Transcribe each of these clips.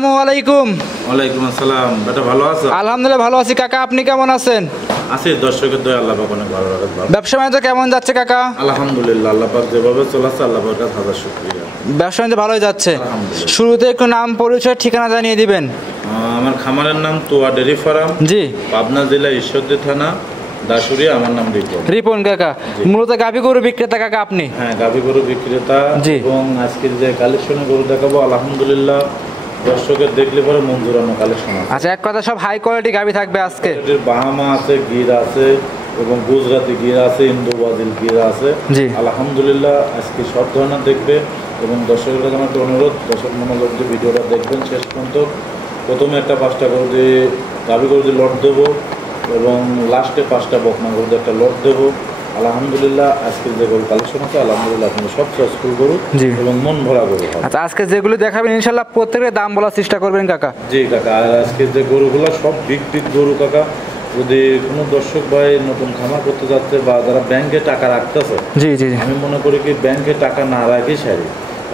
আসসালামু আলাইকুম। ওয়ালাইকুম আসসালাম। বেটা ভালো আছো? আলহামদুলিল্লাহ ভালো আছি কাকা, আপনি কেমন আছেন? আছি, দর্শকের দয়া আল্লাহ পাক অনেক ভালো রাখে। ব্যবসা বাণিজ্য কেমন যাচ্ছে কাকা? আলহামদুলিল্লাহ, আল্লাহ পাক যেভাবে চলাচ্ছে আল্লাহ পাকের কাছে হাজার শুকরিয়া। ব্যবসা বাণিজ্য ভালোই যাচ্ছে। আলহামদুলিল্লাহ। শুরুতে একটু নাম পরিচয় ঠিকানা জানিয়ে দিবেন। আমার খামারের নাম তোয়া ডেরি ফার্ম, জি, পাবনা জেলা ঈশ্বরদী থানা, দাসুরিয়া। আমার নাম রিপন। রিপন কাকা, মূলত গাভী গরু বিক্রেতা কাকা আপনি? হ্যাঁ, গাভী গরু বিক্রেতা। জি। এবং আজকের যে কালেকশনে গরু দেখাবো আলহামদুলিল্লাহ দর্শকের দেখলে পরে মন জোরানো কালেকশন আছে। আচ্ছা, এক কথা সব হাই কোয়ালিটি গাভী থাকবে আজকে। বাহামা আছে, গির আছে এবং গুজরাটি গির আছে, ইন্দো ব্রাজিল গির আছে। জি। আলহামদুলিল্লাহ আজকে সব ধরনের দেখবে এবং দর্শকের কাছে আমার একটা অনুরোধ, দর্শক মনোযোগ দিয়ে ভিডিওটা দেখবেন শেষ পর্যন্ত। প্রথমে একটা 5টা গরু দিয়ে গাভী গরু দিয়ে লট দেবো এবং লাস্টে 5টা বকনা গরু দিয়ে একটা লট দেবো। আলহামদুলিল্লাহ আজকের যে গরু কালেকশন আছে আলহামদুলিল্লাহ আপনাদের সব চয়েসফুল গরু এবং মন ভরা গরু। আচ্ছা, আজকে যেগুলো দেখাবেন ইনশাল্লাহ প্রত্যেকের দাম বলার চেষ্টা করবেন কাকা। জি কাকা, আর আজকের যে গরুগুলো সব বিগ বিগ গরু কাকা। যদি কোনো দর্শক ভাই নতুন খামার করতে যাচ্ছে বা যারা ব্যাংকে টাকা রাখতেছে, জি জি জি, আমি মনে করি কি ব্যাংকে টাকা না রাখি সারি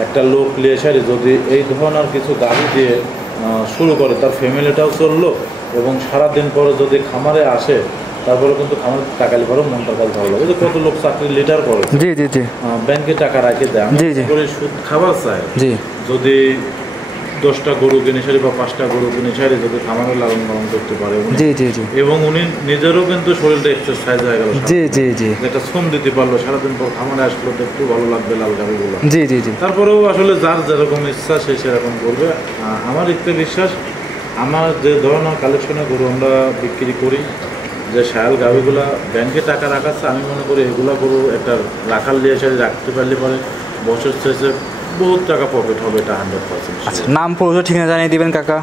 একটা লোক নিয়ে সারি যদি এই ধরনের কিছু গাড়ি দিয়ে শুরু করে, তার ফ্যামিলিটাও চললো এবং সারাদিন পরে যদি খামারে আসে তারপরে কিন্তু খামারে টাকা লিখে মনটা কাজ ভালো লাগে। কত লোক চাকরি লিটার করে, জি জি জি, ব্যাংকে টাকা রাখে দেয়, জি জি, করে সুদ খাবার চায়। জি, যদি 10টা গরু কিনে সারি বা 5টা গরু কিনে সারি যদি খামারে লালন পালন করতে পারে, জি জি জি, এবং উনি নিজেরও কিন্তু শরীরটা এক্সারসাইজ হয়ে গেল, জি জি জি, একটা শ্রম দিতে পারলো, সারাদিন পর খামারে আসলো দেখতে ভালো লাগবে লাল গাড়িগুলো। জি জি জি, তারপরেও আসলে যার যেরকম ইচ্ছা সে সেরকম করবে। আমার একটু বিশ্বাস, আমার যে ধরনের কালেকশনে গরু আমরা বিক্রি করি, যে শায়াল গাভিগুলা ব্যাংকে টাকা রাখাচ্ছে, আমি মনে করি এগুলা গরু একটা রাখাল দিয়ে সারি রাখতে পারলে পরে বছর শেষে বহুত টাকা প্রফিট হবে, এটা 100%। আচ্ছা, নাম পরিচয় ঠিকানা জানিয়ে দিবেন কাকা।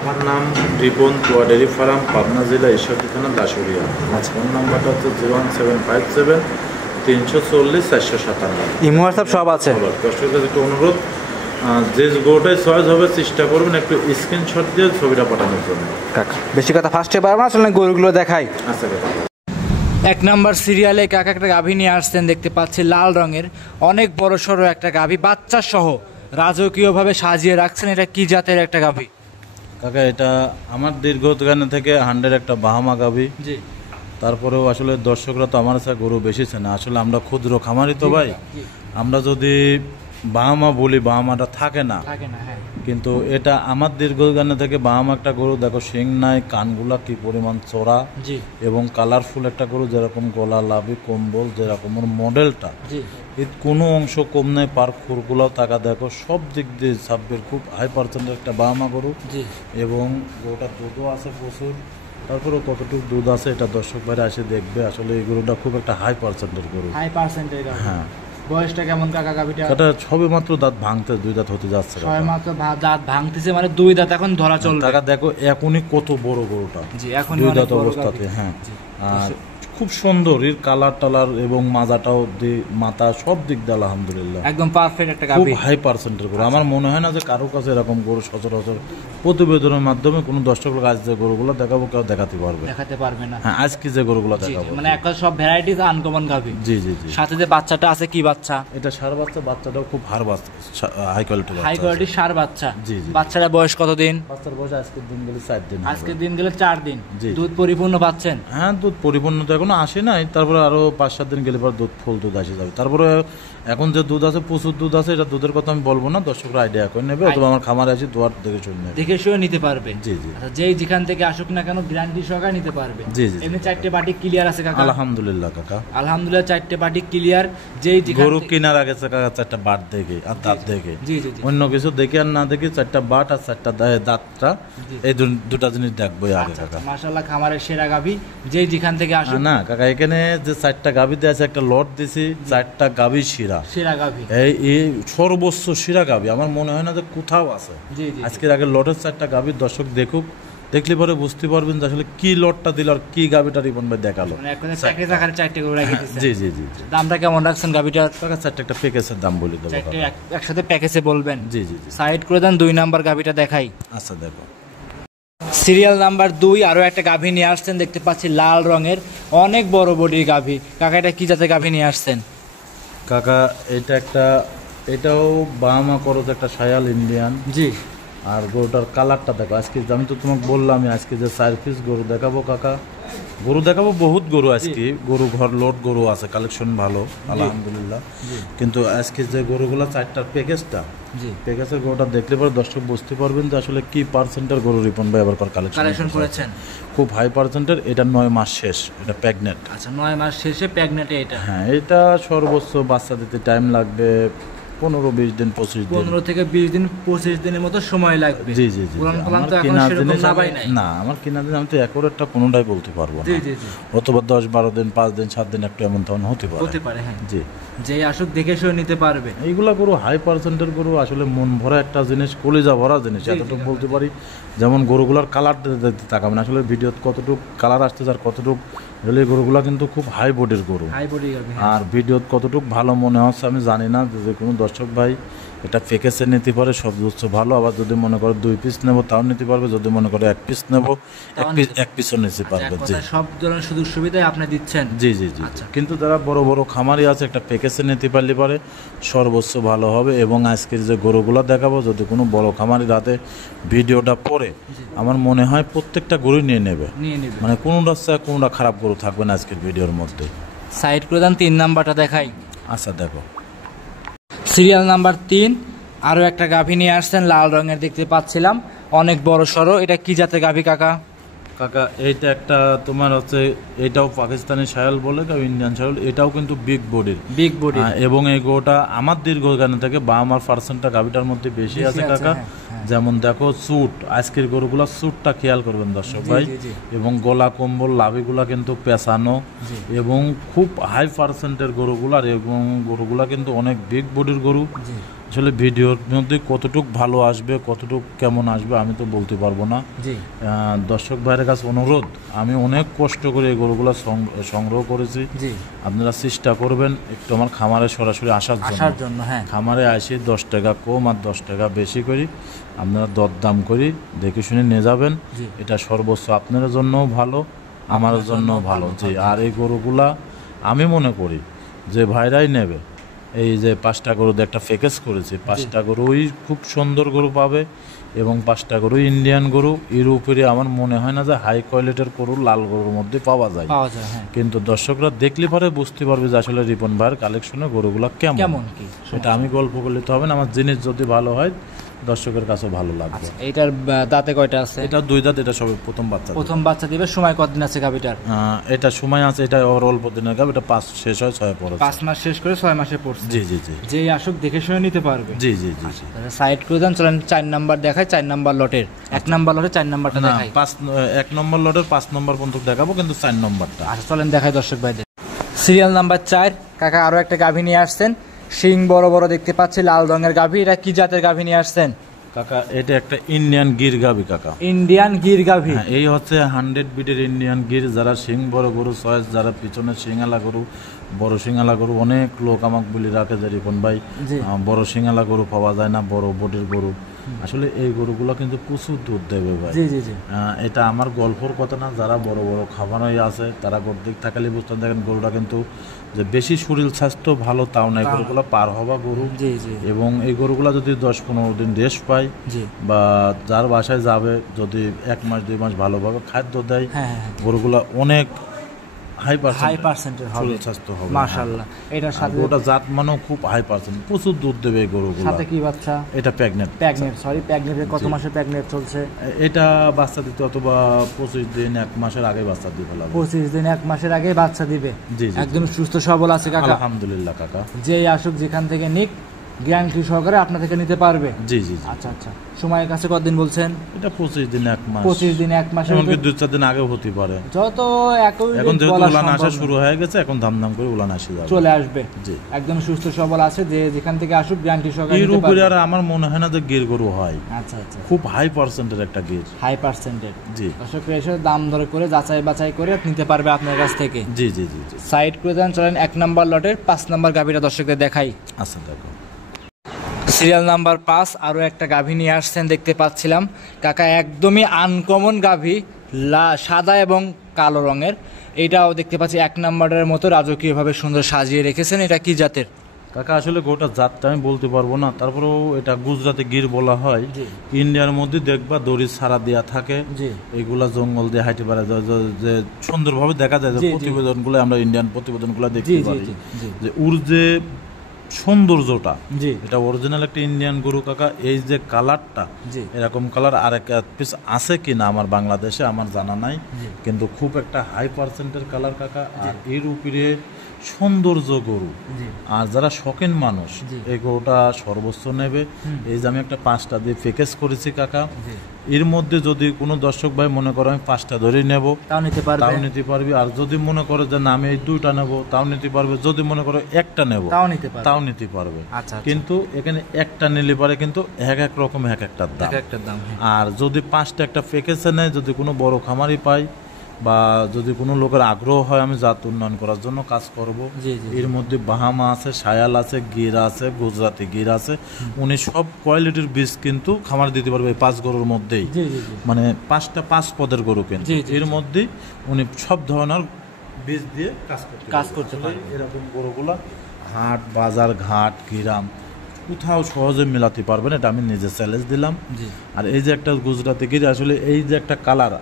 আমার নাম রিপন, তোয়া ডেরি ফার্ম, পাবনা জেলা ঈশ্বরদী থানা, দাসুরিয়া। আচ্ছা, ফোন নাম্বারটা হচ্ছে 01757 340 457। ইমো হোয়াটসঅ্যাপ সব আছে। দর্শকের কাছে একটু অনুরোধ, যে গরুটাই চয়েস হবে চেষ্টা করবেন একটু স্ক্রিনশট দিয়ে ছবিটা পাঠানোর জন্য। কাকা বেশি কথা ফার্স্টে পারবো না, আসলে গরুগুলো দেখাই। আচ্ছা কাকা। 1 নম্বর সিরিয়ালে কাকা একটা গাভী নিয়ে আসছেন, দেখতে পাচ্ছি লাল রঙের অনেক বড় সড়ো একটা গাভী, বাচ্চা সহ রাজকীয়ভাবে সাজিয়ে রাখছেন। এটা কি জাতের একটা গাভী কাকা? এটা আমার দীর্ঘদিন থেকে 100 একটা বাহামা গাভী। জি। তারপরেও আসলে দর্শকরা তো আমার কাছে গরু বেশি চেনে, আসলে আমরা ক্ষুদ্র খামারি তো ভাই, আমরা যদি বাহামা বলি বাহামাটা থাকে না, হ্যাঁ। কিন্তু এটা আমার দীর্ঘদিন থেকে বাহামা একটা গরু। দেখো শিং নাই, কানগুলা কি পরিমাণ চড়া জি, এবং কালারফুল একটা গরু, যেরকম গলা লাভি কম্বল যেরকম ওর মডেলটা, জি, এর কোনো অংশ কম নেই। পার খুরগুলাও টাকা দেখো সব দিক দিয়ে ছাব্বের খুব হাই পার্সেন্টের একটা বাহামা গরু। জি। এবং গরুটার দুধও আছে প্রচুর। তারপরেও কতটুকু দুধ আছে এটা দর্শক বাইরে এসে দেখবে। আসলে এই গরুটা খুব একটা হাই পার্সেন্টের গরু। High percentage. হ্যাঁ। বয়সটা কেমন কাকা গাভীটা? এটা সবে মাত্র দাঁত ভাঙতে, 2 দাঁত হতে যাচ্ছে। ছয় মাত্র দাঁত ভাঙতেছে, মানে 2 দাঁত এখন ধরা চলবে। টাকা দেখো এখনই কত বড় গরুটা। জি, এখন 2 দাঁত অবস্থাতে। হ্যাঁ। আর খুব সুন্দর এর কালার টালার এবং মাজাটাও মাথা সব দিক দিয়ে আলহামদুলিল্লাহ একদম পারফেক্ট একটা খুব গাভী। হাই পার্সেন্টের গরু। আমার মনে হয় না যে কারো কাছে এরকম গরু সচরাচর প্রতিবেদনের মাধ্যমে কোনো দর্শক লোক আজ যে গরুগুলো দেখাবো কেউ দেখাতে পারবে না। হ্যাঁ, আজকে যে গরুগুলো দেখাবো মানে একটা সব ভ্যারাইটিস আনকমন গাভী। জি জি জি। সাথে যে বাচ্চাটা আছে, কি বাচ্চা এটা ষাঁড় বাচ্চা। বাচ্চাটাও খুব হাই কোয়ালিটি হাই কোয়ালিটির ষাঁড় বাচ্চা। জি জি। বাচ্চাটা বয়স কতদিন? বাচ্চার বয়স আজকের দিন গেলে 4 দিন। আজকের দিন গেলে 4 দিন। জি। দুধ পরিপূর্ণ পাচ্ছেন? হ্যাঁ, দুধ পরিপূর্ণ তো এখনো আসে নাই, তারপরে আরো 5-7 দিন গেলে পর দুধ ফুল দুধ আসে যাবে। তারপরে এখন যে দুধ আছে প্রচুর দুধ আছে, এটা দুধের কথা আমি বলবো না, দর্শকরা আইডিয়া করে নেবে অথবা আমার খামারে আসি দুয়ার দেখে শুনে নিতে পারবে। জি জি। আচ্ছা, যেই যেখান থেকে আসুক না কেন গ্যারান্টি সহকারে নিতে পারবে। জি জি। এমনি 4টে পার্টি ক্লিয়ার আছে কাকা? আলহামদুলিল্লাহ কাকা, আলহামদুলিল্লাহ 4টে পার্টি ক্লিয়ার। যেই গরু কেনার আগে কাকা 4টা বাট দেখে আর দাঁত দেখে, জি জি, অন্য কিছু দেখে আর না দেখে 4টা বাট আর 4টা দাঁতটা, এই দুটা জিনিস দেখবো আগে কাকা। মাশাআল্লাহ, খামারের সেরা গাভী। যেই যেখান থেকে আসুক না কাকা, এখানে যে 4টা গাভী দিয়ে আছে, একটা লট দিছি, 4টা গাভী সেরা গাভী। এই সর্বোচ্চ সেরা গাভী আমার মনে হয় না যে কোথাও আছে। জি জি। আজকের আগে লটের 4টা গাভীর দর্শক দেখুক, দেখলে পরে বুঝতে পারবেন যে আসলে কি লটটা দিল আর কি গাভীটা রিপন ভাই দেখালো। মানে এখন প্যাকেজ আকারে 4টে করে রেখেছেন। জি জি জি। দামটা কেমন রাখছেন গাভীটার? কাকা 4টা একটা প্যাকেজের দাম বলে দেবো। 4টে একসাথে প্যাকেজে বলবেন? জি জি জি। সাইড করে দেন। 2 নাম্বার গাভীটা দেখাই। আচ্ছা দেখো, সিরিয়াল নাম্বার 2 আরো একটা গাভী নিয়ে আসছেন, দেখতে পাচ্ছি লাল রঙের অনেক বড় বডির গাভী। কাকা এটা কি জাতের গাভী নিয়ে আসছেন? কাকা এটাও বাহামা করজ একটা শায়াল ইন্ডিয়ান। জি। আর গরুটার কালারটা দেখো। আজকে আমি তো তোমাকে বললাম আজকে যে 4 পিস গরু দেখাবো কাকা, গরু দেখাবো বহুত গরু আজকে, গরু ঘর লোড গরু আছে, কালেকশন ভালো আলহামদুলিল্লাহ। কিন্তু আজকে যে গরুগুলো 4টার প্যাকেজটা, প্যাকেজের গরুটা দেখলে পরে দর্শক বুঝতে পারবেন যে আসলে কি পার্সেন্টের গরু রিপন ভাই এবার কালেকশন করেছেন। খুব হাই পার্সেন্টের। এটা 9 মাস শেষ, এটা প্রেগনেন্ট। আচ্ছা 9 মাস শেষে প্রেগনেন্টে এটা? হ্যাঁ, এটা সর্বোচ্চ বাচ্চা দিতে টাইম লাগবে 15-20 দিন 25 দিন, 15 থেকে 20 দিন 25 দিনের মতো সময় লাগবে। জি জি জি। আমার কিনা জিনিস না, আমার কিনা জিনিস আমি তো অ্যাকুরেটটা কোনোটাই বলতে পারবো না। জি জি জি। অথবা 10-12 দিন 5 দিন 7 দিন একটু এমন তেমন হতে পারে। হ্যাঁ জি, যে আসুক দেখে শুনে নিতে পারবে। এইগুলা গরু হাই পার্সেন্টের গরু, আসলে মন ভরা একটা জিনিস, কলিজা ভরা জিনিস, এতটুকু বলতে পারি। যেমন গরুগুলার কালার দেখতে তাকাবেন, আসলে ভিডিওতে কতটুকু কালার আসতেছে আর কতটুকু রেলে গরুগুলা কিন্তু খুব হাই বডির গরু। আর ভিডিওতে কতটুকু ভালো মনে হচ্ছে আমি জানি না, যে কোনো দর্শক ভাই এটা প্যাকেজে নিতে পারে সবচেয়ে ভালো। আবার যদি মনে করে 2 পিস নেব তাও নিতে পারবে, যদি মনে করে 1 পিস নেব 1 পিসও নিতে পারবে। জি, সব ধরনের সুযোগ সুবিধাই আপনি দিচ্ছেন। জি জি জি। কিন্তু যারা বড় বড় খামারি আছে একটা প্যাকেজে নিতে পারলে পারে সর্বোচ্চ ভালো হবে। এবং আজকের যে গরুগুলো দেখাবো, যদি কোনো বড় খামারির হাতে ভিডিওটা পড়ে, আমার মনে হয় প্রত্যেকটা গরু নিয়ে নেবে, মানে কোনোটা খারাপ গরু থাকবে না আজকের ভিডিওর মধ্যে। সাইড করে দেন, 3 নাম্বারটা দেখাই। আচ্ছা দেখো, সিরিয়াল নাম্বার 3 আরও একটা গাভী নিয়ে আসছেন, লাল রঙের দেখতে পাচ্ছিলাম, অনেক বড় সড়ো। এটা কি জাতের গাভী কাকা? কাকা এইটা একটা তোমার হচ্ছে, এটাও পাকিস্তানি শায়াল বলে, ইন্ডিয়ান শায়াল, এটাও কিন্তু বিগ বডি। এবং এই গরুটা আমার দীর্ঘজ্ঞান থেকে বা আমার পার্সেন্টটা গাভীটার মধ্যে বেশি আছে কাকা। যেমন দেখো চুট, আজকের গরুগুলা চুটটা খেয়াল করবেন দর্শক ভাই, এবং গলা কম্বল লাভিগুলা কিন্তু পেঁচানো, এবং খুব হাই পার্সেন্টের গরুগুলার, এবং গরুগুলা কিন্তু অনেক বিগ বডির গরু। আসলে ভিডিওর মধ্যে কতটুক ভালো আসবে, কতটুক কেমন আসবে আমি তো বলতে পারবো না। দর্শক ভাইয়ের কাছে অনুরোধ, আমি অনেক কষ্ট করে এই গরুগুলো সংগ্রহ করেছি। আপনারা চেষ্টা করবেন একটু আমার খামারে সরাসরি আসার জন্য। খামারে আসি 10 টাকা কম আর 10 টাকা বেশি করি, আপনারা দরদাম করি দেখে শুনে নিয়ে যাবেন। এটা সর্বোচ্চ আপনার জন্যও ভালো, আমার জন্যও ভালো। জি, আর এই গরুগুলা আমি মনে করি যে ভাইরাই নেবে, এই যে 5টা গরু একটা প্যাকেজ করেছে, 5টা গরুই খুব সুন্দর গরু পাবে, এবং 5টা গরু ইন্ডিয়ান গরু। এর উপরে আমার মনে হয় না যে হাই কোয়ালিটির গরু লাল গরুর মধ্যে পাওয়া যায়। কিন্তু দর্শকরা দেখলে পরে বুঝতে পারবে যে আসলে রিপন ভাইয়ের কালেকশনে গরুগুলা কেমন। এটা আমি গল্প করলে তো হবে না, আমার জিনিস যদি ভালো হয় দর্শকের কাছে ভালো লাগবে। এটার দাঁতে কয়টা আছে? এটা 2 দাঁত, এটা সবে প্রথম বাচ্চা দিবে। সময় কতদিন আছে গাভীটার? এটা সময় আছে, এটা অল্প দিনের গাভী, এটা 5 শেষ হয় 6 পড়ে, 5 মাস শেষ করে 6 মাসে পড়ছে। জি জি জি। যেই আসুক দেখে শুনে নিতে পারবে। জি জি জি। সাইড করে দেন, চলেন 4 নাম্বার দেখাই। 4 নাম্বার লটের 1 নাম্বার লটের 4 নাম্বারটা দেখাই। 1 নম্বর লটের 5 নম্বর পর্যন্ত দেখাবো, কিন্তু 4 নম্বরটা। আচ্ছা চলেন দেখাই দর্শক ভাইদের। সিরিয়াল নাম্বার 4 কাকা আরো একটা গাভী নিয়ে আসছেন, শিং বড় বড় দেখতে পাচ্ছি, লাল রঙের গাভী। এটা কি জাতের গাভী নিয়ে আসছেন কাকা? এটা একটা ইন্ডিয়ান গির গাভী কাকা। ইন্ডিয়ান গির গাভী? এই হচ্ছে 100 বিটের ইন্ডিয়ান গির। যারা শিং বড় গরু চয়েস, যারা পিছনে শিঙালা গরু, বড় শিঙালা গরু, অনেক লোক আমাকে বলি রাখে যে রিপন ভাই বড় শিঙালা গরু পাওয়া যায় না, বড় বডির গরু। আসলে এই গরুগুলো কিন্তু প্রচুর দুধ দেবে ভাই। এটা আমার গল্পর কথা না, যারা বড় বড় খামারই আছে তারা গর্দিক থাকালে বুঝতে দেখেন গরুটা কিন্তু যে বেশি শরীর স্বাস্থ্য ভালো তাও নাই, গরুগুলো পার হওয়া গরু। এবং এই গরুগুলো যদি 10-15 দিন রেস্ট পায়, বা যার বাসায় যাবে যদি 1 মাস 2 মাস ভালোভাবে খাদ্য দেয়, গরুগুলো অনেক হাই পার্সেন্টের হবে, স্বাস্থ্য হবে মাশাআল্লাহ। এটার সাথে ওটা জাত মানেও খুব হাই পার্সেন্ট, প্রচুর দুধ দেবে এই গরুগুলো। সাথে কি বাচ্চা? এটা প্রেগনেন্ট। প্রেগনেন্টের কত মাসে প্রেগনেন্ট চলছে? এটা বাচ্চা দিতে অথবা 25 দিন 1 মাসের আগে বাচ্চা দিবে। 25 দিন 1 মাসের আগে বাচ্চা দিবে। একদম সুস্থ সবল আছে কাকা? আলহামদুলিল্লাহ কাকা। যেই আসুক যেখান থেকে নিক গ্যারান্টি সহকারে আপনার থেকে নিতে পারবে। জি জি। আচ্ছা আচ্ছা। সময়ের কাছে কতদিন বলছেন? এটা 25 দিন 1 মাস। 25 দিন 1 মাসের এমনকি 2-4 দিন আগেও হতে পারে। যত এখন যেহেতু উলান আসা শুরু হয়ে গেছে, এখন ধামধাম করে উলান আসে যাবে, চলে আসবে। জি, একদম সুস্থ সবল আছে, যে যেখান থেকে আসুক গ্যারান্টি সহকারে নিতে পারবে। এর উপরে আর আমার মনে হয় না যে গির গরু হয়। আচ্ছা আচ্ছা। খুব হাই পার্সেন্টের একটা গির। হাই পার্সেন্টের। জি। দর্শক এসে দাম ধরে করে যাচাই বাছাই করে নিতে পারবে আপনার কাছ থেকে। জি জি জি। সাইড করে দেন, চলেন 1 নাম্বার লটের 5 নাম্বার গাভীটা দর্শকদের দেখাই। আচ্ছা দেখো, সিরিয়াল নাম্বার 5 আরও একটা গাভী নিয়ে আসছেন দেখতে পাচ্ছিলাম কাকা, একদমই আনকমন গাভী, সাদা এবং কালো রঙের। এটাও দেখতে পাচ্ছি 1 নাম্বারের মতো রাজকীয়ভাবে সুন্দর সাজিয়ে রেখেছেন। এটা কি জাতের? কাকা আসলে গোটা জাতটা আমি বলতে পারবো না, তারপরেও এটা গুজরাটি গির বলা হয়। জি। ইন্ডিয়ার মধ্যে দেখবা দড়ি ছাড়া দেওয়া থাকে, জি। এগুলা জঙ্গল দিয়ে হাইটে পারে যে সুন্দরভাবে দেখা যায় যে জি, জি। প্রতিবেদনগুলো আমরা ইন্ডিয়ান প্রতিবেদনগুলো জি দেখতে জি পারি জি জি যে ওর যে সৌন্দর্যটা, জি এটা অরিজিনাল একটা ইন্ডিয়ান গরু কাকা। এই যে কালারটা, জি এরকম কালার আর এক পিস আছে কিনা আমার বাংলাদেশে আমার জানা নাই, জি। কিন্তু খুব একটা হাই পার্সেন্টের কালার কাকা। আর এর উপরে সৌন্দর্য গরু, জি আর যারা শৌখিন মানুষ জি। এই গরুটা সর্বোচ্চ নেবে। এই যে আমি একটা 5টা দিয়ে প্যাকেজ করেছি কাকা, জি এর মধ্যে যদি কোনো দর্শক ভাই মনে করে আমি 5টা ধরেই নেব, তাও নিতে পারবে, তাও নিতে পারবি। আর যদি মনে করে যে না আমি এই 2টা নেব, তাও নিতে পারবে। যদি মনে করে একটা নেব, তাও নিতে পারবে। তাও নিতে পারবে। আচ্ছা কিন্তু এখানে একটা নিলে পারে কিন্তু এক রকম এক একটা দাম। একটা দাম, হ্যাঁ। আর যদি 5টা একটা প্যাকেজে নেয়, যদি কোনো বড় খামারি পাই বা যদি কোনো লোকের আগ্রহ হয় আমি জাত উন্নয়ন করার জন্য কাজ করব, জি জি এর মধ্যে বাহামা আছে, সায়াল আছে, গির আছে, গুজরাটি গির আছে। উনি সব কোয়ালিটির বীজ কিন্তু খামার দিতে পারবে এই 5 গরুর মধ্যেই। জি জি জি মানে 5টা 5 পদের গরু কিন্তু জি, জি, এর জি। মধ্যেই উনি সব ধরনের বীজ দিয়ে কাজ করতে পারে। এরকম গরুগুলা হাট বাজার ঘাট গ্রাম কোথাও সহজে মেলাতে পারবেন, এটা আমি নিজে চ্যালেঞ্জ দিলাম। জি আর এই যে একটা গুজরাটি গির, আসলে এই যে একটা কালার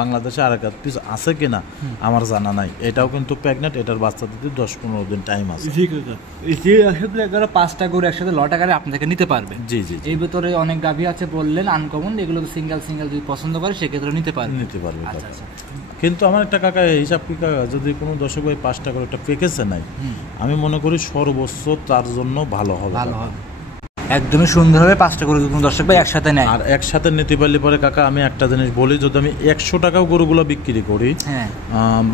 বাংলাদেশে আর একটা পিস আছে কিনা আমার জানা নাই। এটাও কিন্তু প্রেগনেন্ট, এটার বাচ্চা দিতে 10-15 দিন টাইম আছে। আসলে এগুলো 5টা গরু একসাথে লট আকারে আপনাকে নিতে পারবে। জি জি জি, এই ভিতরে অনেক গাভী আছে বললেন আনকমন, এগুলো সিঙ্গেল সিঙ্গেল যদি পছন্দ করে সেক্ষেত্রে নিতে পারবে। নিতে পারবে আচ্ছা কাকা। আচ্ছা কিন্তু আমার একটা কাকা হিসাব কি কাকা, যদি কোনো দর্শক ভাই 5টা করে একটা প্যাকেজে নাই, আমি মনে করি সর্বোচ্চ তার জন্য ভালো হবে ভালো কাকা। হবে, একদমই সুন্দরভাবে 5টা গরু যদি কোনো দর্শক ভাই একসাথে নেয়। আর একসাথে নিতে পারলে পরে কাকা আমি একটা জিনিস বলি, যদি আমি 100 টাকাও গরুগুলো বিক্রি করি, হ্যাঁ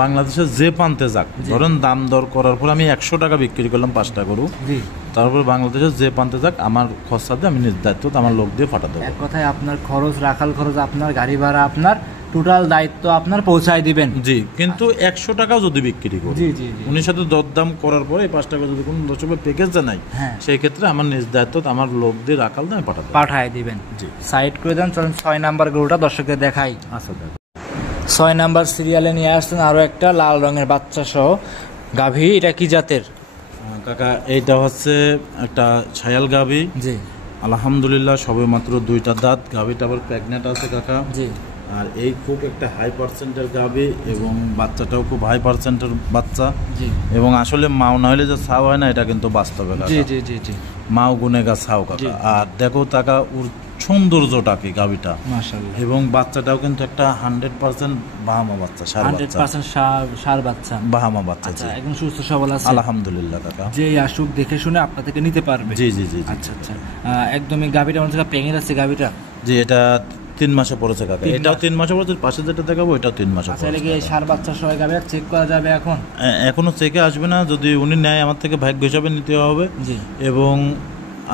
বাংলাদেশে যে পান্তে যাক, ধরেন দাম দর করার পর আমি 100 টাকা বিক্রি করলাম 5টা গরু, জি, তারপর বাংলাদেশে যে পান্তে যাক আমার খরচা দিয়ে আমি নিজ দায়িত্ব আমার লোক দিয়ে ফাটা দেবো। এক কথায় আপনার খরচ, রাখাল খরচ আপনার, গাড়ি ভাড়া আপনার, টোটাল দায়িত্ব আপনার পৌঁছায় দিবেন। জি, কিন্তু 100 টাকাও যদি বিক্রি করি, জি জি জি উনির সাথে দরদাম করার পরে 5 টাকা যদি কোনো দর্শক প্যাকেজ নাই, হ্যাঁ সেই ক্ষেত্রে আমার নিজ দায়িত্ব আমার লোক দিয়ে রাখাল দিয়ে আমি পাঠাতে পাঠায় দিবেন। জি। সাইড করে দেন, চলেন 6 নাম্বার গরুটা দর্শকদের দেখাই। আচ্ছা দেখো 6 নাম্বার সিরিয়ালে নিয়ে আসছেন আরো একটা লাল রঙের বাচ্চা সহ গাভী, এটা কি জাতের? কাকা এইটা হচ্ছে একটা ছায়াল গাভী। জি আলহামদুলিল্লাহ সবে মাত্র 2টা দাঁত, গাভীটা আবার প্রেগনেন্ট আছে কাকা। জি আর এই খুব একটা হাই পার্সেন্টের গাভী এবং বাচ্চাটাও খুব হাই পার্সেন্টের বাচ্চা। জি এবং আসলে মাও না হলে যে ছাও হয় না, এটা কিন্তু বাস্তবে জি কাকা। জি জি জি মাও গুনেগা ছাও জি। কাকা। আর দেখো টাকা ওর সৌন্দর্যটা কি গাভীটা, মাশাআল্লাহ, এবং বাচ্চাটাও কিন্তু একটা 100% বাহামা বাচ্চা, ষাঁড় বাচ্চা, 100% ষাঁড় বাচ্চা। বাহামা বাচ্চা। আচ্ছা, জি একদম সুস্থ সবল আছে আলহামদুলিল্লাহ কাকা। যেই আসুক দেখে শুনে আপনার থেকে নিতে পারবে। জি জি জি জি। আচ্ছা আচ্ছা, একদমই গাভীটা মনে হচ্ছে প্রেগনেন্ট আছে গাভীটা। জি এটা 3 মাসে পড়েছে কাকা। 3 এটাও মাস। 3 মাসে পড়েছে, পাশে যেটা দেখাবো এটাও 3 মাসে আচ্ছা, এটা পড়েছে কি কাকা। ষাঁড় বাচ্চা সহ গাভী চেক করা যাবে এখন? এখনো চেকে আসবে না, যদি উনি নেয় আমার থেকে ভাগ্য হিসাবে নিতে হবে। জি, এবং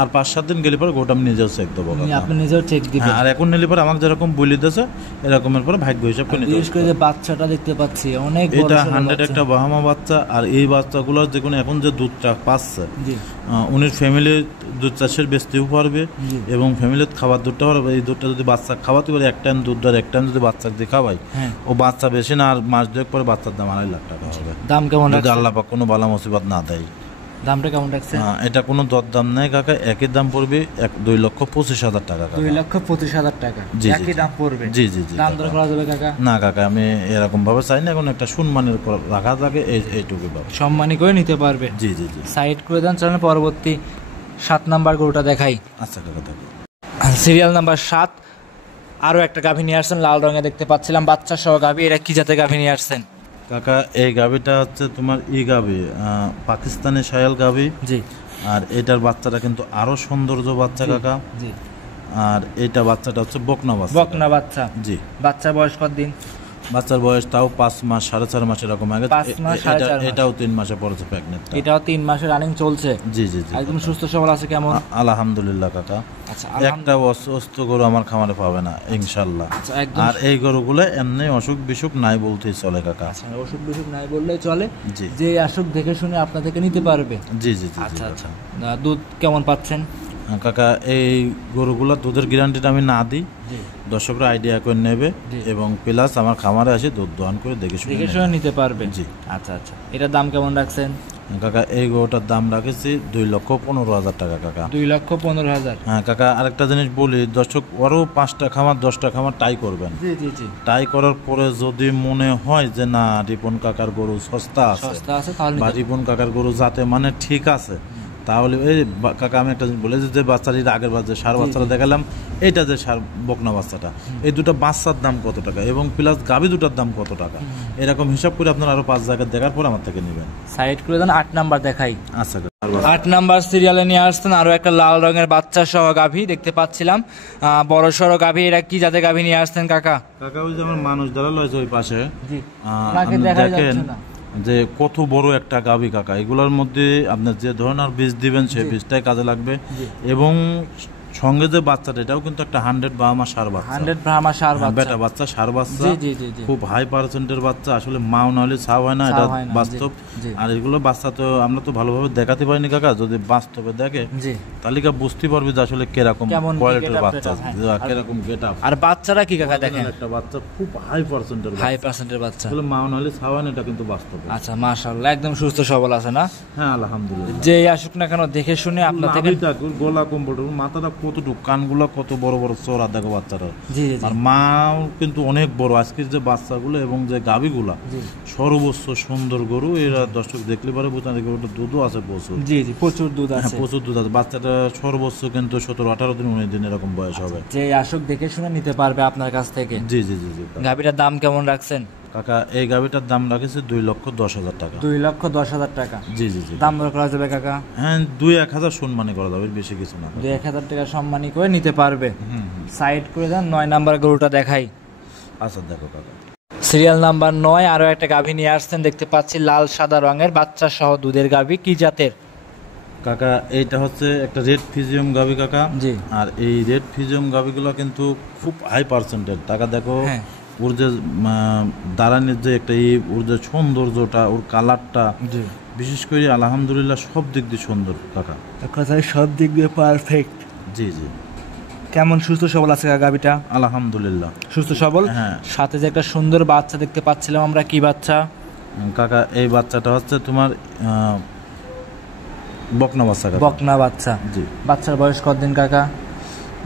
আর 5-7 দিন গেলে পরে গোটা আমি নিজেও চেক দেবো কাকা। আপনি নিজেও চেক দিবেন। হ্যাঁ, আর এখন নিলে পরে আমাকে যেরকম বলি দিয়েছে এরকমের পরে ভাগ্য হিসাব করে নিতে বিশেষ করে হবে। যে বাচ্চাটা দেখতে পাচ্ছি অনেক বড় এটা সড়ো 100 বাচ্চা। একটা বাহামা বাচ্চা। আর এই বাচ্চাগুলো যে কোনো এখন যে দুধটা পাচ্ছে, জি উনির ফ্যামিলি দুধ চাষের বেচতেও পারবে জি এবং ফ্যামিলির খাবার দুধটা পারবে। এই দুধটা যদি বাচ্চা খাওয়াতে পারে, 1 টাইম দুধ আর 1 টাইম যদি বাচ্চাকে দিয়ে খাওয়াই, হ্যাঁ, ও বাচ্চা বেশি না, আর মাস 2 পরে বাচ্চার দাম 2.5 লাখ টাকা হবে, দাম কেমন যদি রাখছেন? আল্লাহ পাক কোনো বালা মুসিবত না দেয়। দামটা কেমন রাখছেন? এটা কোনো দরদাম নেই কাকা, একই দাম পড়বে 2,25,000 টাকা কাকা। 2,25,000 টাকা জি, জি, একই জি। দাম পড়বে? জি জি জি দাম কাকা। দর করা যাবে কাকা? না কাকা, আমি এরকম ভাবে চাই না, এখন একটা সম্মানের রাখা থাকে এইটুকু ভাবে। সম্মানী করে নিতে পারবে। জি জি জি। সাইড করে দেন, চলেন পরবর্তী 7 নাম্বার গরুটা দেখাই। আচ্ছা কাকা দেখো সিরিয়াল নাম্বার 7 আরো একটা গাভী নিয়ে আসছেন লাল রঙে দেখতে পাচ্ছিলাম, বাচ্চা সহ গাভী, এটা কি জাতের গাভী নিয়ে আসছেন? কাকা এই গাভীটা হচ্ছে তোমার গাভী, পাকিস্তানি শায়াল গাভী। জি আর এটার বাচ্চাটা কিন্তু আরো সৌন্দর্য বাচ্চা কাকা। জি, আর এইটা বাচ্চাটা হচ্ছে বকনা বাচ্চা। বকনা বাচ্চা। জি, বাচ্চার বয়স কত দিন? বাচ্চার বয়স তাও 5 মাস 4.5 মাস এরকম আগে। 5 মাস, 4.5 মাস। এটাও 3 মাসে পড়েছে প্রেগনেন্ট। এটাও 3 মাসে রানিং চলছে। জি জি জি একদম কাকা। সুস্থ সবল আছে কেমন? আলহামদুলিল্লাহ কাকা। আচ্ছা একটা অসুস্থ গরু আমার খামারে পাবে না ইনশাল্লাহ। আচ্ছা, একদম। আর এই গরুগুলো এমনি অসুখ বিসুখ নাই বলতেই চলে কাকা। আচ্ছা, ওষুধ বিসুখ নাই বললেই চলে, জি যে আসুক দেখে শুনে আপনার থেকে নিতে পারবে। জি জি জি আচ্ছা জি আচ্ছা, দুধ কেমন পাচ্ছেন? কাকা এই গরুগুলো দুধের গ্যারান্টিটা আমি না দিই, জি, দর্শকরা আইডিয়া করে নেবে জি। এবং প্লাস আমার খামারে আসে দুধ দহন করে দেখে শুনে দেখে নেবে। শুনে নিতে পারবে। জি। আচ্ছা আচ্ছা, এটার দাম কেমন রাখছেন? কাকা এই গরুটার দাম রাখেছি 2,15,000 টাকা কাকা। 2,15,000। হ্যাঁ কাকা, আরেকটা জিনিস বলি, দর্শক আরও 5টা খামার 10টা খামার টাই করবেন। জি জি জি। টাই করার পরে যদি মনে হয় যে না রিপন কাকার গরু সস্তা আছে তাহলে বা রিপন কাকার গরু যাতে মানে ঠিক আছে, তাহলে এই কাকা আমি একটা জিনিস বলে যে বাচ্চাটির আগের বার যে সার বাচ্চাটা দেখালাম, এইটা যে সার বকনা বাচ্চাটা, এই দুটো বাচ্চার দাম কত টাকা এবং প্লাস গাভী দুটার দাম কত টাকা, এরকম হিসাব করে আপনারা আরো 5 জায়গায় দেখার পর আমার থেকে নেবেন। সাইড করে দেন। 8 নাম্বার দেখাই। আচ্ছা 8 নাম্বার সিরিয়ালে নিয়ে আসছেন আরো একটা লাল রঙের বাচ্চা সহ গাভী দেখতে পাচ্ছিলাম, বড় সড়ো গাভী। এটা কি জাতের গাভী নিয়ে আসছেন কাকা? কাকা ওই যে আমার মানুষ দ্বারা লয়েছে ওই পাশে, জি আপনি দেখেন যে কত বড় একটা গাভী কাকা। এগুলোর মধ্যে আপনার যে ধরনের বীজ দিবেন সেই বীজটাই কাজে লাগবে এবং সঙ্গে যে বাচ্চাটা এটাও কিন্তু একটা 100 ব্রাহ্মা সার বাচ্চা, 100 ব্রাহ্মা সার বাচ্চা, বেটা বাচ্চা সার বাচ্চা, জি জি জি, খুব হাই পার্সেন্টের বাচ্চা। আসলে মাও না হলে ছাও হয় না, এটা বাস্তব। আর এগুলো বাচ্চা তো আমরা তো ভালোভাবে দেখাতে পারিনি কাকা, যদি বাস্তবে দেখে তাহলে বুঝতে পারবি যে আসলে কিরকম কোয়ালিটির বাচ্চা, কিরকম গেটআপ। আর বাচ্চারা কি কাকা দেখেন? একটা বাচ্চা খুব হাই পার্সেন্টের বাচ্চা, আসলে মাও না হলে ছাও হয় না, এটা কিন্তু বাস্তব। আচ্ছা মাশাআল্লাহ, একদম সুস্থ সবল আছে না? হ্যাঁ আলহামদুলিল্লাহ। যে আসুক না কেন দেখে শুনে আপনার থেকে গলা কম্বল, মাথাটা কতটুকু, কানগুলো কত বড় বড় চোরা দেখো বাচ্চারা। আর মাও কিন্তু অনেক বড়। আজকের যে বাচ্চাগুলো এবং যে গাভীগুলা সর্বোচ্চ সুন্দর গরু, এরা দর্শক দেখলে পারে বুঝতে পারে গরুটা দুধও আছে প্রচুর। জি জি, প্রচুর দুধ আছে, প্রচুর দুধ আছে। বাচ্চাটা সর্বোচ্চ কিন্তু 17-18 দিন 19 দিন এরকম বয়স হবে। যে আসুক দেখে শুনে নিতে পারবে আপনার কাছ থেকে। জি জি জি জি। গাভীটার দাম কেমন রাখছেন কাকা? এই গাভীটার দাম রাখেছে 2,10,000 টাকা। 2,10,000 টাকা। জি জি জি। দাম দর করা যাবে কাকা? হ্যাঁ 2-1,000 সম্মানী করা যাবে, বেশি কিছু না। 2-1,000 টাকা সম্মানী করে নিতে পারবে। সাইড করে দেন। 9 নাম্বার গরুটা দেখাই। আচ্ছা দেখো কাকা, সিরিয়াল নাম্বার 9 আরো একটা গাভী নিয়ে আসছেন দেখতে পাচ্ছি, লাল সাদা রঙের বাচ্চা সহ দুধের গাভী। কি জাতের কাকা? এইটা হচ্ছে একটা রেড ফিজিয়াম গাভী কাকা। জি। আর এই রেড ফিজিয়াম গাভীগুলো কিন্তু খুব হাই পার্সেন্টেজ টাকা। দেখো ওর যে দাঁড়ানোর যে একটা ওর যে সৌন্দর্যটা, ওর কালারটা, বিশেষ করে আলহামদুলিল্লাহ সব দিক দিয়ে সুন্দর কাকা, কথায় সব দিক দিয়ে পারফেক্ট। জি জি। কেমন সুস্থ সবল আছে গাভীটা? আলহামদুলিল্লাহ সুস্থ সবল। হ্যাঁ। সাথে যে একটা সুন্দর বাচ্চা দেখতে পাচ্ছিলাম আমরা, কি বাচ্চা কাকা? এই বাচ্চাটা হচ্ছে তোমার বকনা বাচ্চা। বকনা বাচ্চা। জি। বাচ্চার বয়স কতদিন কাকা?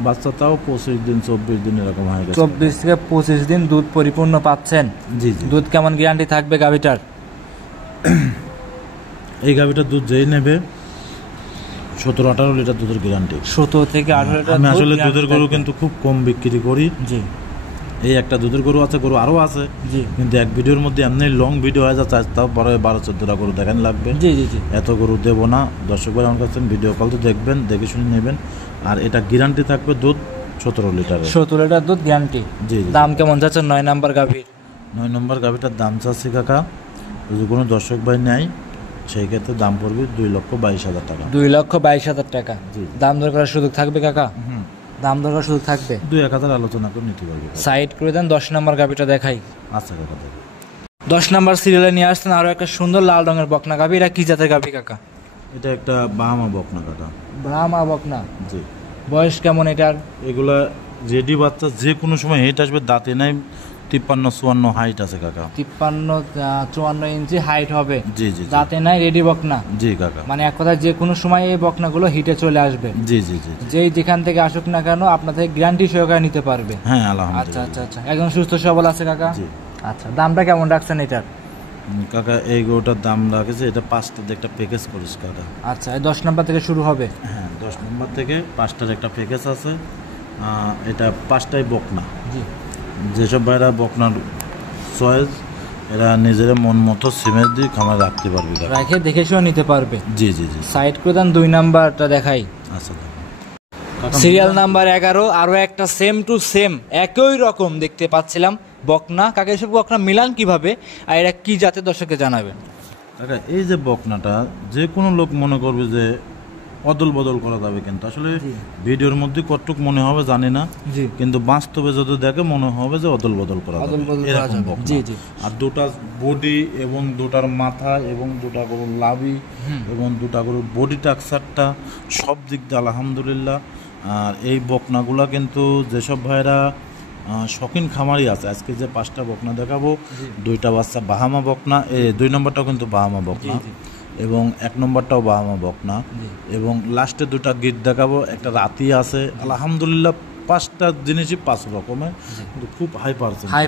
বাচ্চা তাও 25 দিন 24 দিন এরকম হয়ে গেছে। 24 থেকে 25 দিন দুধ পরিপূর্ণ পাচ্ছেন। জি জি। দুধ কেমন গ্যারান্টি থাকবে গাভীটার? এই গাভীটার দুধ যেই নেবে 17-18 লিটার দুধের গ্যারান্টি। 17 থেকে 18 লিটার। আমি আসলে দুধের গরু কিন্তু খুব কম বিক্রি করি। জি। এই একটা দুধের গরু আছে, গরু আরও আছে, কিন্তু এক ভিডিওর মধ্যে এমনি লং ভিডিও হয়ে যাচ্ছে, তাও 12-14টা গরু দেখানো লাগবে। জি জি জি। এত গরু দেবো না। দর্শক ভাই আমার কাছে ভিডিও কল তো দেখবেন, দেখে শুনে নেবেন। আর এটা গ্যারান্টি থাকবে দুধ 17 লিটার। 17 লিটার দুধ গ্যারান্টি। জি জি। দাম কেমন যাচ্ছে 9 নাম্বার গাভীর? 9 নম্বর গাভীটার দাম চাচ্ছি কাকা, যদি কোনো দর্শক ভাই নেয় সেই ক্ষেত্রে দাম পড়বে 2,22,000 টাকা। 2,22,000 টাকা। জি। দাম দর করার সুযোগ থাকবে কাকা? দাম দর করার সুযোগ থাকবে। 2-1,000 আলোচনা করে নিতে পারবে। সাইড করে দেন। 10 নাম্বার গাভীটা দেখাই। আচ্ছা কাকা। 10 নাম্বার সিরিয়ালে নিয়ে আসছেন আরো একটা সুন্দর লাল রঙের বকনা গাভী। এটা কি জাতের গাভী কাকা? এটা একটা বাহামা বকনা কাকা। ব্রাহ্মা বকনা। জি। বয়স কেমন এটার? এগুলা রেডি বাচ্চা, যে কোনো সময় হেঁট আসবে, দাঁতে নাই। 53-54 হাইট আছে কাকা। 53-54 ইঞ্চি হাইট হবে। জি জি। দাঁতে নাই, রেডি বকনা। জি কাকা। মানে এক কথায় যে কোনো সময় এই বকনাগুলো হিটে চলে আসবে। জি জি জি। যেই যেখান থেকে আসুক না কেন আপনার থেকে গ্যারান্টি সহকারে নিতে পারবে। হ্যাঁ আচ্ছা আলহামদুলিল্লাহ। আচ্ছা আচ্ছা, একদম সুস্থ সবল আছে কাকা। জি। আচ্ছা, দামটা কেমন রাখছেন এটার? কাকা এই গরুটার দাম রাখেছে, এটা 5টার একটা প্যাকেজ করিস কাকা। আচ্ছা, 10 নাম্বার থেকে শুরু হবে? হ্যাঁ 10 নম্বর থেকে 5টার একটা প্যাকেজ আছে। এটা 5টাই বকনা। জি। যেসব ভাইরা বকনার চয়েস, এরা নিজের মন মতো সিমেন্ট দিয়ে খামার রাখতে পারবে, রাখে দেখে শুনে নিতে পারবে। জি জি জি। সাইড করে দেন। 2 নাম্বারটা দেখাই। আচ্ছা। সিরিয়াল নাম্বার 11 আরো একটা সেম টু সেম একই রকম দেখতে পাচ্ছিলাম বকনা। কাকা এসব বকনা মিলান কিভাবে আর এরা কি জাতের দর্শককে জানাবেন? কাকা এই যে বকনাটা যে কোনো লোক মনে করবে যে অদল বদল করা যাবে, কিন্তু আসলে ভিডিওর মধ্যে কতটুক মনে হবে জানি না, কিন্তু বাস্তবে যদি দেখে মনে হবে যে অদল বদল করা যাবে এরকম বকনা। জি জি। আর দুটা বডি এবং দুটার মাথা এবং দুটা গরুর লাভি এবং দুটা গরুর বডি টাক্সারটা সব দিক দিয়ে আলহামদুলিল্লাহ। আর এই বকনাগুলা কিন্তু যেসব ভাইরা শখিন খামারি আছে, আজকে যে 5টা বকনা দেখাবো, 2টা বাচ্চা বাহামা বকনা, 2 নম্বরটাও কিন্তু বাহামা বকনা। এবং 1 নম্বরটাও বাহামা বকনা জি। এবং লাস্টে 2টা গিট দেখাবো, একটা রাতি আছে। আলহামদুলিল্লাহ 5টা জিনিসই 5 রকমের, কিন্তু খুব হাই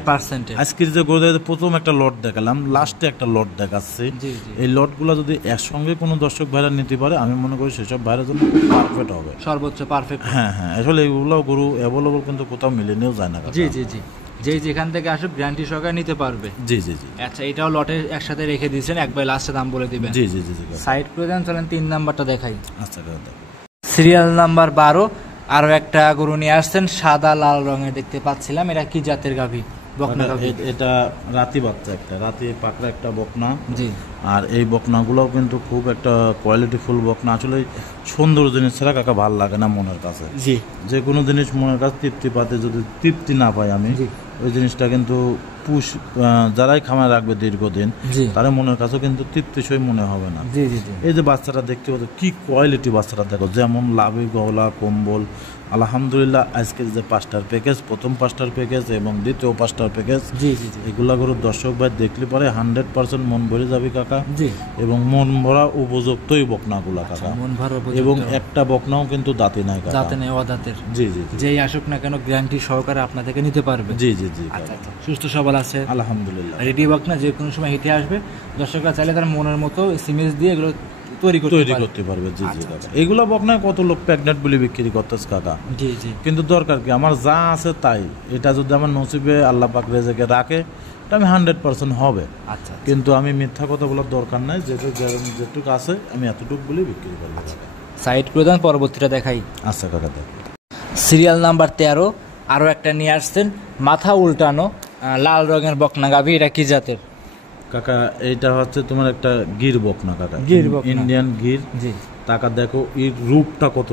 পার্সেন্টেজ। আজকের যে গরুদের প্রথম একটা লট দেখালাম, লাস্টে একটা লট দেখাচ্ছি। জি, জি। এই লটগুলো যদি একসঙ্গে কোনো দর্শক ভাইরা নিতে পারে, আমি মনে করি সেসব ভাইরার জন্য খুব পারফেক্ট হবে। সর্বোচ্চ পারফেক্ট। হ্যাঁ, আসলে এইগুলো গরু অ্যাভেলেবল কিন্তু কোথাও মিলেনিও যায় না। জি, যেই যেখান থেকে আসুক গ্যারান্টি সহকারে নিতে পারবে। জি। আচ্ছা, এটাও লটে একসাথে রেখে দিয়েছেন, একবার লাস্টে দাম বলে দিবেন। জি। সাইড করে দেন, চলেন 3 নাম্বারটা দেখাই। আচ্ছা দাদা, সিরিয়াল নাম্বার 12 আরো একটা গরু নিয়ে আসছেন, সাদা লাল রঙের দেখতে পাচ্ছিলাম। এটা কি জাতের গাভী? বকনা গাভী। এটা রাতি বাচ্চা, একটা রাতি পাকড়া একটা বকনা। জি। আর এই বকনাগুলোও কিন্তু খুব একটা কোয়ালিটিফুল বকনা। আসলে সুন্দর জিনিস ছাড়া কাকা ভালো লাগে না মনের কাছে। জি। যে কোনো জিনিস মনের কাছে তৃপ্তি পাতে, যদি তৃপ্তি না পাই আমি, ওই জিনিসটা কিন্তু যারাই খামায় রাখবে দীর্ঘদিন, তার মনের কাছেও কিন্তু তৃপ্তিসই মনে হবে না। এই যে বাচ্চাটা দেখতে পাচ্ছ, কি কোয়ালিটি বাচ্চাটা দেখো, যেমন লাভি গলা কম্বল। আলহামদুলিল্লাহ আজকের যে 5টার প্যাকেজ, প্রথম 5টার প্যাকেজ এবং দ্বিতীয় 5টার প্যাকেজ, এগুলা করে দর্শক ভাই দেখলে পরে 100% মন ভরে যাবে কাকা। এবং মন ভরা উপযুক্তই বকনাগুলা কাকা, এবং একটা বকনাও কিন্তু দাঁতি নাই কাকা, দাঁতে নেই, অদাঁতের। জি। যেই আসুক না কেন গ্যারান্টি সহকারে আপনার থেকে নিতে পারবে। জি। আচ্ছা, সুস্থ সবল আছে আলহামদুলিল্লাহ, রেডি বকনা, যে কোনো সময় হেঁটে আসবে। দর্শকরা চাইলে তার মনের মতো সিমেজ দিয়ে এগুলো তৈরি করতে পারবে। জি কাকা। এগুলো বকনায় কত লোক প্রেগনেন্ট বলে বিক্রি করতেছে কাকা। জি। কিন্তু দরকার কি, আমার যা আছে তাই, এটা যদি আমার নসিবে আল্লাহ পাক রেজেকে রাখে, এটা আমি 100% হবে। আচ্ছা। কিন্তু আমি মিথ্যা কথা বলার দরকার নাই, যেটুকু আছে আমি এতটুকু বলে বিক্রি করবো। সাইড করে দেন, পরবর্তীটা দেখাই। আচ্ছা কাকা, দেখ সিরিয়াল নাম্বার 13 আরো একটা নিয়ে আসছেন, মাথা উল্টানো লাল রঙের বকনা গাভী। এটা কি জাতের কাকা? এইটা হচ্ছে তোমার একটা গির বকনা কাকা, ইন্ডিয়ান গির। জি। টাকা দেখো এর রূপটা কত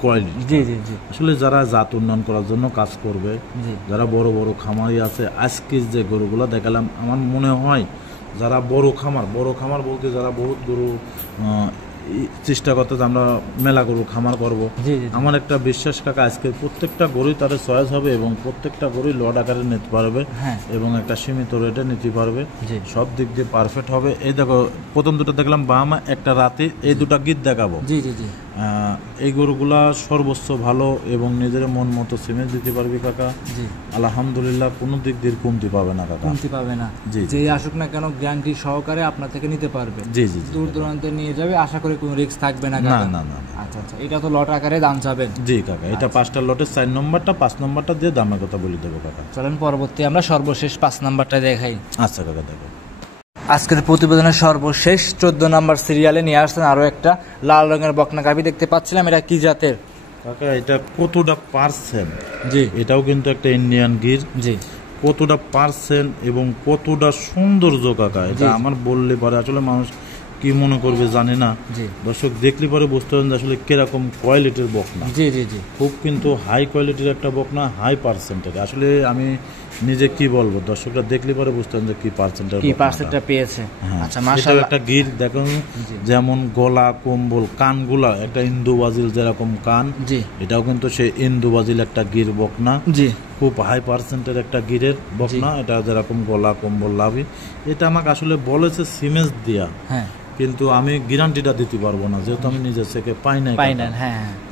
কোয়ালিটি। জি। আসলে যারা জাত উন্নয়ন করার জন্য কাজ করবে, যারা বড় বড় খামারি আছে, আজকে যে গরুগুলো দেখালাম, আমার মনে হয় যারা বড় খামার বলতে যারা বহুত গরু চেষ্টা করতে আমরা মেলা গরু খামার করবো, আমার একটা বিশ্বাস কাকা, আজকে প্রত্যেকটা গরুই তার চয়েস হবে এবং প্রত্যেকটা গরুই লড আকারে নিতে পারবে এবং একটা সীমিত রেটে নিতে পারবে, সব দিক দিয়ে পারফেক্ট হবে। এই দেখো প্রথম 2টা দেখলাম বাহামা, একটা রাতে, এই 2টা গিট দেখাবো। এই গরুগুলা সর্বোচ্চ ভালো এবং নিজের মন মতো সিমেন্ট দিতে পারবি কাকা। আলহামদুলিল্লাহ কোনো দিক দিয়ে কমতি পাবে না কাকা, কমতি পাবে না। যে আসুক না কেন গ্যারান্টি সহকারে আপনার থেকে নিতে পারবে। জি। দূর দূরান্তে নিয়ে যাবে, আশা করি কোনো রিস্ক থাকবে না। না। আচ্ছা, এটা তো লট আকারে দাম চাবেন। জি কাকা, এটা 5টা লটের 4 নম্বরটা, 5 নম্বরটা দিয়ে দামের কথা বলে দেবো কাকা। চলেন পরবর্তী আমরা সর্বশেষ 5 নম্বরটা দেখাই। আচ্ছা কাকা, দেখো আজকের প্রতিবেদনের সর্বশেষ 14 নম্বর সিরিয়ালে নিয়ে আসছেন আরো একটা লাল রঙের বকনা গাভী দেখতে পাচ্ছিলাম। এটা কি জাতের কাকা? এটা কতটা পার্সেন্ট? জি, এটাও কিন্তু একটা ইন্ডিয়ান গির। জি। কতটা পার্সেন্ট এবং কতটা সৌন্দর্য কাকা, এটা আমার বললে পারে আসলে মানুষ কি মনে করবে জানি না। দর্শক দেখলে পরে বুঝতে পারেন আসলে কিরকম কোয়ালিটির বকনা। জি। খুব কিন্তু হাই কোয়ালিটির একটা বকনা, হাই পার্সেন্টের। আসলে আমি নিজে কি বলবো, দর্শকরা দেখলে পরে বুঝতে পারেন যে কি পার্সেন্টটা পেয়েছে। আচ্ছা, মাশাআল্লাহ একটা গির দেখুন, যেমন গলা কম্বল, কানগুলা একটা ইন্দু বাজিল যেরকম কান, এটাও কিন্তু সেই ইন্দু বাজিল একটা গির বকনা। জি। খুব হাই পার্সেন্টের একটা গিরের বকনা, এটা যেরকম গলা কম্বল লাভি। এটা আমাকে আসলে বলেছে সিমেজ দিয়া, কিন্তু আমি গ্যারান্টিটা দিতে পারবো না, যেহেতু আমি নিজের থেকে পাই না।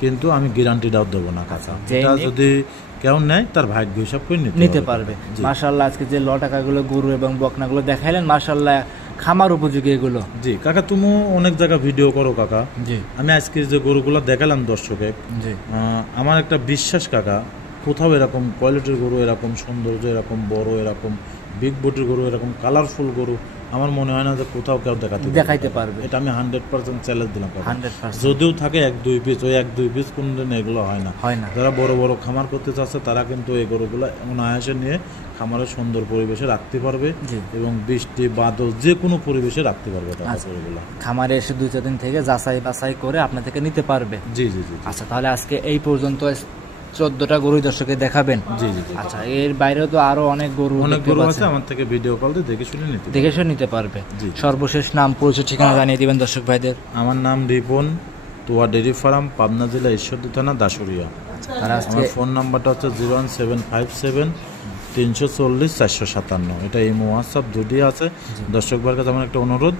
কিন্তু আমি গ্যারান্টিটাও দেবো না কাকা। এটা যদি কেউ নেয় তার ভাগ্য হিসাব করে নিতে পারবে। মাশাআল্লাহ আজকে যে লটাকাগুলো গরু এবং বকনাগুলো দেখাইলেন, মাশাআল্লাহ খামার উপযোগী এগুলো। জি কাকা, তুমি অনেক জায়গা ভিডিও করো কাকা। জি। আমি আজকে যে গরুগুলো দেখালাম দর্শকে, আমার একটা বিশ্বাস কাকা, কোথাও এরকম কোয়ালিটির গরু, এরকম সৌন্দর্য, এরকম বড়, এরকম বিগ বডির গরু, এরকম কালারফুল গরু আমার মনে হয় না যে কোথাও কেউ দেখাইতে পারবে। এটা আমি 100% চ্যালেঞ্জ দিলাম। যদিও থাকে 1-2 পিস, ওই 1-2 পিস কোনদিন এগুলো হয় না। যারা বড় বড় খামার করতে চাচ্ছে তারা কিন্তু এই গরুগুলো অনায়াসে নিয়ে খামারের সুন্দর পরিবেশে রাখতে পারবে এবং বৃষ্টি বাদল যে কোনো পরিবেশে রাখতে পারবে। খামারে এসে 2-4 দিন থেকে যাচাই বাছাই করে আপনার থেকে নিতে পারবে। জি। আচ্ছা, তাহলে আজকে এই পর্যন্ত 14টা গরু দর্শকে দেখাবেন। জি। আচ্ছা, এর বাইরেও তো আরো অনেক গরু আছে, আমার থেকে ভিডিও কল দিয়ে দেখে শুনে নিতে পারবে। সর্বশেষ নাম পরিচয় ঠিকানা জানিয়ে দিবেন দর্শক ভাইদের। আমার নাম রিপন, তোয়া ডেরি ফার্ম, পাবনা জেলা ঈশ্বরদী থানা, দাসুরিয়া। আর আমার ফোন নাম্বারটা হচ্ছে 01757 340 457। এটা ইমো হোয়াটসঅ্যাপ দুটি আছে। দর্শক ভাইয়ের কাছে আমার একটা অনুরোধ,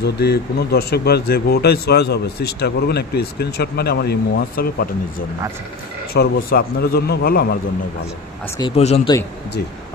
যদি কোনো দর্শক ভাই যে গরুটাই চয়েস হবে চেষ্টা করবেন একটু স্ক্রিনশট মানে আমার ইমো হোয়াটসঅ্যাপে পাঠানোর জন্য। আচ্ছা, সর্বোচ্চ আপনার জন্য ভালো, আমার জন্য ভালো। আজকে এই পর্যন্তই। জি।